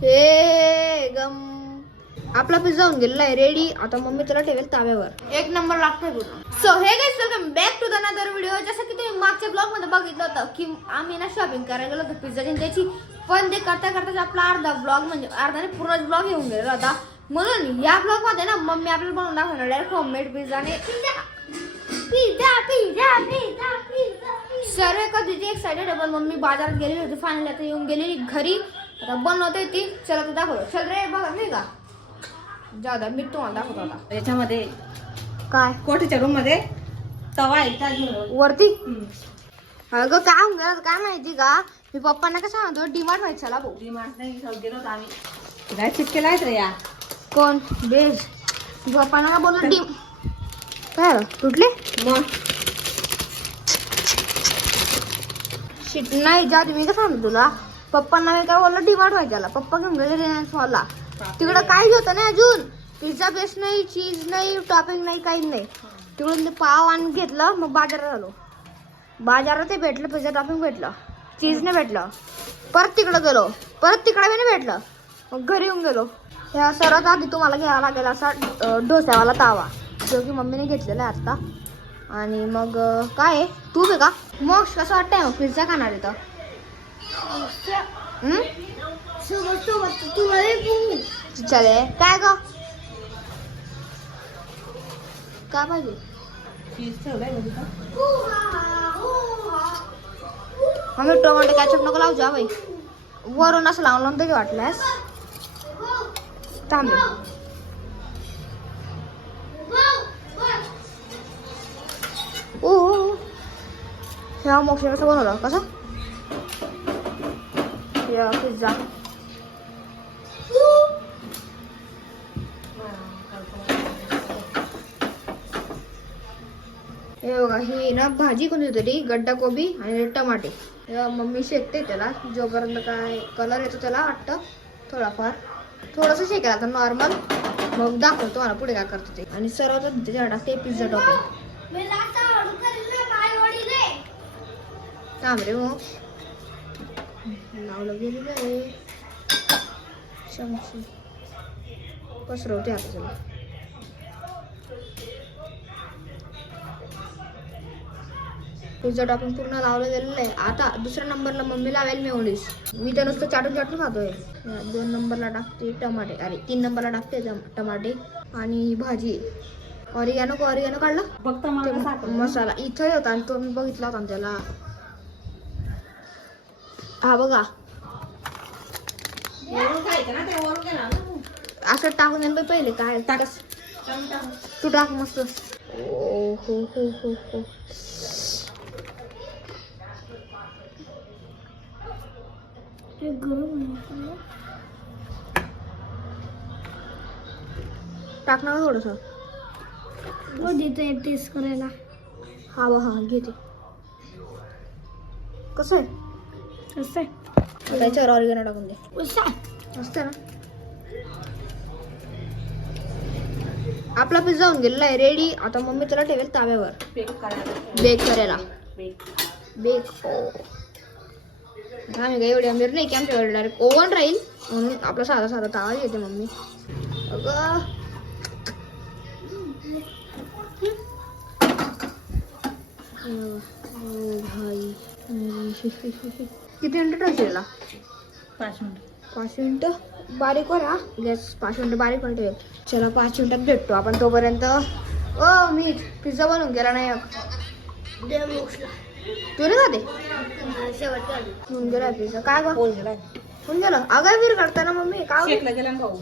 हे गम आपला पिझ्झा होऊन गेलेला आहे रेडी. आता मम्मी त्याला ठेवेल ताव्यावर. एक नंबर लागतोय पूर्ण. So hey guys welcome back to the another video. जसं की तुम्ही मागच्या ब्लॉग मध्ये बघितलं होतं की आम्ही ना शॉपिंग करायला गेलो होतो पिझ्झा त्याची, पण ते करता करता आपला अर्धा ब्लॉग म्हणजे अर्धाने पूर्ण ब्लॉग येऊन गेलेला होता. म्हणून या ब्लॉग मध्ये ना मम्मी आपल्याला बनवून दाखवणार डायरेक्ट होममेड पिझ्झा ने पिझ्झा पिझ्झा पिझ्झा पिझ्झा. सर्व कधीची एक्साइटेड आहे, पण मम्मी बाजारात गेलेली होती फायनली आता येऊन गेलेली घरी. आता बनवते ती. चला तर दाखव. चल रे बघा नाही का जादा मी तुम्हाला दाखवतो आता. याच्यामध्ये काय कोठीच्या रूम मध्ये तवा आहे वरती. अगं काय होऊन गेलं काय माहिती का, मी पप्पांना कसं म्हणतो डीमार्ट व्हायचं चला भाऊ. डीमार्ट नाही गेलो होतो आम्ही. काय चिटकेला आहेत रे या कोण बेज पप्पांना ना बोललो डी काय तुटले मग शिट नाही जा तुम्ही कसं सांगतो तुला. पप्पांना मी काय बोललो डीमार्ट व्हायच्याला. पप्पा घेऊन गेले रिलायन्स मॉलला. तिकडं काहीच होतं नाही अजून. पिझ्झा बेस नाही, चीज नाही, टॉपिंग नाही, काहीच नाही. तिकडून ते पाव आणि घेतलं. मग बाजारात आलो. बाजारात ते भेटलं पिझ्झा टॉपिंग भेटलं, चीज नाही भेटलं. परत तिकडं गेलो, परत तिकडे नाही भेटलं. मग घरी येऊन गेलो. ह्या सर्वात आधी तुम्हाला घ्यावा लागेल असा डोस्यावाला तावा जो की मम्मीने घेतलेला आहे आता. आणि मग काय आहे तूप आहे का. मग कसं वाटतंय मग पिझ्झा खाणार आहे तर चले काय ग काय पाहिजे. चीज ठेवलंय आम्ही टोमॅटो कॅचअप नको लावू जा बाई. वरून असं लावून तरी वाटल्यास थांबे. ओ ह्या मोक्ष कसं बनवलं कसं या पिझ्झा. हे बघा ही ना भाजी कोणती तरी गड्डा कोबी आणि टमाटे. मम्मी शेकते त्याला जोपर्यंत काय कलर येतो त्याला वाटतं थोडाफार थोडंसं शेकेल आता नॉर्मल. मग दाखवतो मला पुढे काय करतो ते. आणि सर्वात त्याच्या टाकते पिझ्झा टॉपिंग. थांब रे मग लावलं गेलेलं आहे. शमशी पसरवते आता त्याला. पिझ्झा टॉपिंग पूर्ण लावलं गेलेलं आहे. आता दुसऱ्या नंबरला मम्मी लावेल मेयोनीज. मी तर नुसतं चाटून चाटून खातोय. 2 नंबरला टाकते टमाटे, अरे 3 नंबरला टाकते टमाटे आणि भाजी. ऑरिगॅनो काढला फक्त मसाला इथं होता आणि तो मी बघितला होता त्याला. हा बघा असं टाकून द्या पहिले काय टाकस तू टाक मस्त. ओ हो हो हो हो टाकणार थोडस टेस्ट करायला. हा बा हा घेते. कसं आहे कसं आहे त्याच्यावर ऑरिगॅनो टाकून दे मस्त ना. आपला पिझ्झा होऊन गेलेला आहे रेडी. आता मम्मी त्याला ठेवेल ताव्यावर बेक करायला. बेक आम्ही काही एवढी अमीर नाही की आमच्याकडे डायरेक्ट ओव्हन राहील म्हणून आपला साधा साधा तावा घेते मम्मी. अगं भाई किती मिनिटं ठेवशील. 5 मिनिट 5 मिनिटं बारीक वर हा गॅस. 5 मिनिटं बारीक वर ठेवेल. चला 5 मिनिटात भेटतो आपण. तोपर्यंत ओ मी पिझ्झा बनवून गेला नाही तू नाही खाते होऊन गेला पिझ्झा. काय ग होऊन गेलं. अगं विर काढताना मम्मी काय गेला भाऊ.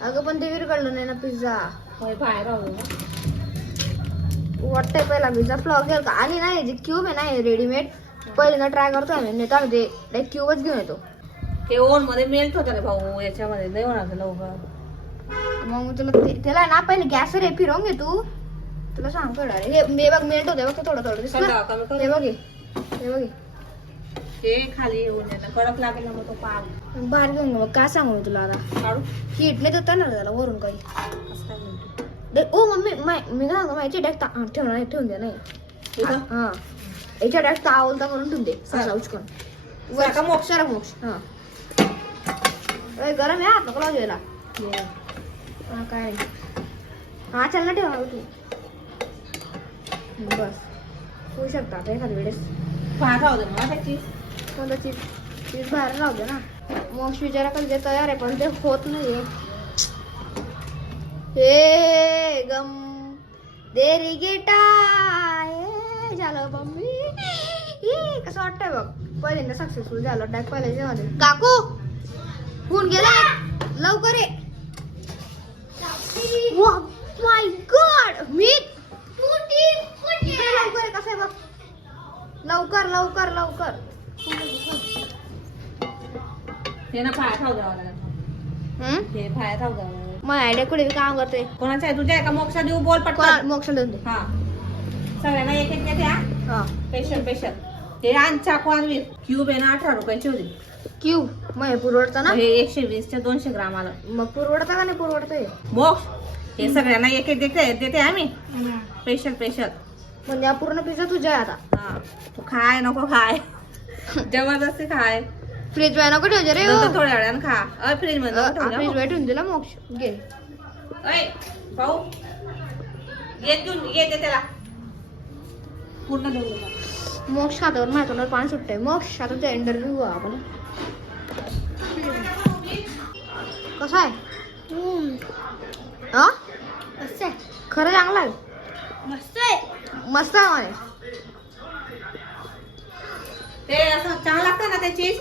अगं पण ते विर काढलं नाही ना पिझ्झा. बाहेर वाटतंय पहिला पिझ्झा फ्लॉग गेल का. आणि नाही जे क्यूब आहे ना रेडीमेड पहिले ना ट्राय करतो आम्ही. नाही तर ते डायरेक्ट क्यूबच घेऊन येतो. ते ओव्हन मध्ये मेल्ट होतं रे भाऊ. याच्यामध्ये नाही होणार लवकर. मग तुला त्याला ना पहिले गॅसवर हे फिरवून घे तू. तुला सांगतो हे बघ मेल्ट होते बघ थोडं थोडं दिसलं. हे बघ हे बघ ते खाली येऊन कडक लागेल ना मग तो पाव बाहेर घेऊन मग काय सांगू मी तुला आता. काढू हीट नाही देता ना त्याला वरून काही. असं काय म्हणतो. ओ मम्मी मी काय सांगतो माहिती डायरेक्ट ठेवून द्या नाही हा याच्या डायरेक्ट तावलता करून ठेवून दे. असा उचकून मोक्ष मोक्ष हा गरम आहे हात नको लावू याला. ये. हा काय हा चल ना ठेवा तू बस होऊ शकता आता एखाद्या वेळेस पाहत आहोत ना त्याची. कोणता चीज चीज बाहेर राहू दे ना. मग विचारा कधी तयार आहे पण ते होत नाहीये. हे गम देरी गेटा झालं मम्मी कसं वाटतंय बघ. पहिल्यांदा सक्सेसफुल झालं टॅग पहिल्याच्या मध्ये. काकू होऊन गेला लवकर ये. माय गॉड मी इकडे लवकर आहे. कसं आहे बघ लवकर लवकर लवकर. ते ना पाया ठाव द्यावा लागेल. हे पाया ठाव द्यावा लागेल. मग आयडिया कुठे काम करते. कोणाचा आहे तुझ्या एका मोक्षा देऊ बोल कोणा पटकन. मोक्ष देऊन दे. हा सगळ्यांना एक एक देते. हा हा स्पेशल स्पेशल. हे आण चाकू आणवी. क्यूब आहे ना 18 रुपयाची होती. क्यू मग पुरवडतं ना. हे 120 चे 200 ग्राम आलं. मग पुरवडतं का नाही पुरवडतंय. मोक्ष हे सगळ्यांना एक एक देते आम्ही स्पेशल स्पेशल. म्हणजे हा पूर्ण पिझ्झा तुझा आहे आता. हा तू खाय नको खाय जबरदस्ती खाय. फ्रीज वर नको ठेवजे रे. नंतर थोड्या वेळानं खा. फ्रीज मध्ये नको ठेवू फ्रीज द्या. वर ठेवून दिला मोक्ष घे. ऐ भाऊ येते त्याला पूर्ण देऊ नका. मोक्ष खात्यावर माझ्या तोंडावर पाणी सुटतंय. मोक्ष आता ते इंटरव्ह्यू आपण कसं आहे हा खरं चांगलं आहे. मस्त आहे मस्त आहे म्हणे. ते असं चांगलं लागतं ना ते चीज.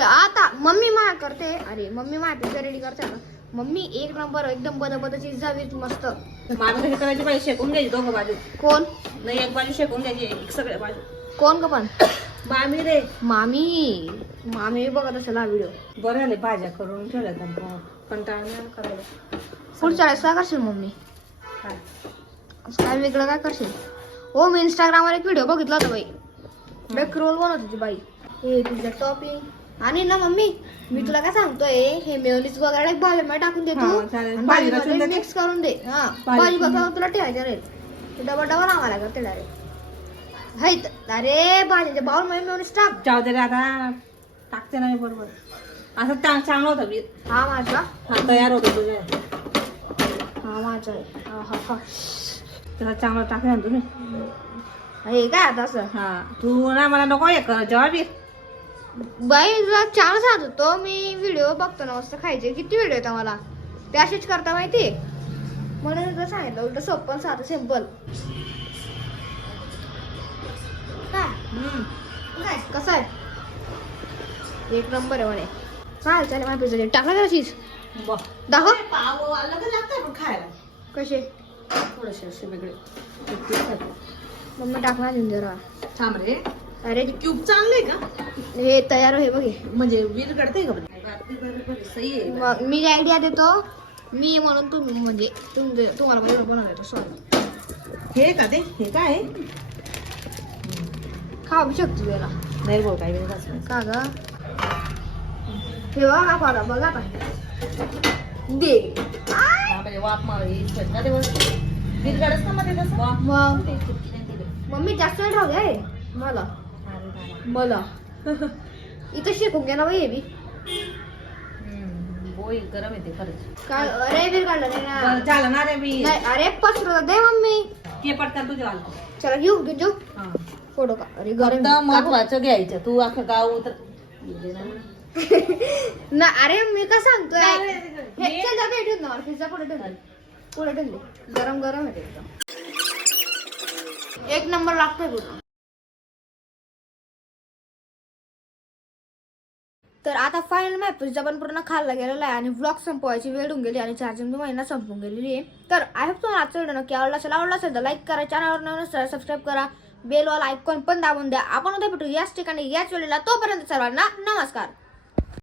आता मम्मी माया करते. अरे मम्मी माया पिझ्झा रेडी करते आता. मम्मी एक नंबर एकदम बद चीज जावी मस्त. माझं कशी करायची पाहिजे शेकून घ्यायची दोघं बाजू. कोण नाही एक बाजू शेकून घ्यायची एक सगळ्या बाजू. कोण का पण मामी रे. मामी मामी बघत असेल हा व्हिडिओ. बरं आले भाज्या करून ठेवल्या तर कंटाळा नाही करायला. पुढच्या वेळेस काय करशील मम्मी. काय असं काय वेगळं काय करशील. हो मी इंस्टाग्रामवर एक व्हिडिओ बघितला होता बाई. बेक रोल बनवत होती बाई. हे तुझ्या टॉपिंग आणि ना मम्मी मी तुला काय सांगतोय हे मेयोनीज वगैरे भाजीमध्ये टाकून दे तू. हा, चालेल. आणि भाजी भाजीमध्ये रचून दे. मिक्स करून दे. हा भाजी भाजी रचून बघा तुला ठेवायचं राहील. डबल डबल आम्हाला करते डायरेक्ट. हायत अरे भाजीच्या बाउल मध्ये मेयोनीज टाक. जाऊ दे रे आता टाकते ना मी बरोबर. असं चांगलं होतं मी. हा माझा हा तयार होतो तुझ्या. हा माझा आहे. हा हा हा त्याला चांगलं टाकलं ना तुम्ही. हे काय आता असं हा तू ना मला नको एक जवाब ये. बाई तुला चार सांगत होतो मी व्हिडिओ बघतो ना मस्त खायचे. किती व्हिडिओ येतात मला ते असेच करता माहिती. म्हणून तुला सांगितलं उलट सोपं साधं सिम्पल. काय कसं आहे एक नंबर आहे म्हणे. चालेल चालेल माझ्या पिझ्झा टाकला का चीज दाखव पाव अलग लागतं पण खायला कसे थोडेसे असे वेगळे. मम्मी टाकणार देऊन जरा. थांब रे. अरे क्यूब चांगले का हे तयार हे बघे. म्हणजे वीर काढते का सही आहे. मग मी आयडिया देतो मी म्हणून तुम्ही म्हणजे तुम्हाला म्हणजे बनवून देतो. सॉरी हे का ते हे काय आहे? खाऊ शकतो त्याला नाही भाऊ काय वेगळं का ग. हे बघा बघा बघा आता दे. वाप मारी ना ते वीर काढस ना मध्ये तसं मग मम्मी जास्त वेळ राहू द्या मला मला इथं शिकून घ्या ना बाई हे बी. बोई गरम येते खरंच. काय अरे बीर काढलं नाही ना. झालं ना रे मी. नाही अरे पसरू दे मम्मी. ते पटकन तुझ्या आलं. चला घेऊ फोटो का. अरे गरम महत्वाचं घ्यायचं तू अख्खं गाव तर ना. अरे मी का सांगतोय हे चल जा भेटून ना पिझ्झा पुढे ठेवले पुढे ठेवले गरम गरम आहे एकदम एक नंबर लागतोय पूर्ण. तर आता फायनल मॅप पिझ्झा पण पूर्ण खाल्ला गेलेला आहे आणि व्लॉग संपवायची वेळ होऊन गेली आणि चार्जिंग महिना संपून गेलेली आहे. तर आय होप तुम्हाला आजचा व्हिडिओ नक्की आवडला असेल तर लाईक करा. चॅनलवर नवीन असेल सबस्क्राईब करा. बेल वाला आयकॉन पण दाबून द्या. आपण उद्या भेटू याच ठिकाणी याच वेळेला. तोपर्यंत सर्वांना नमस्कार.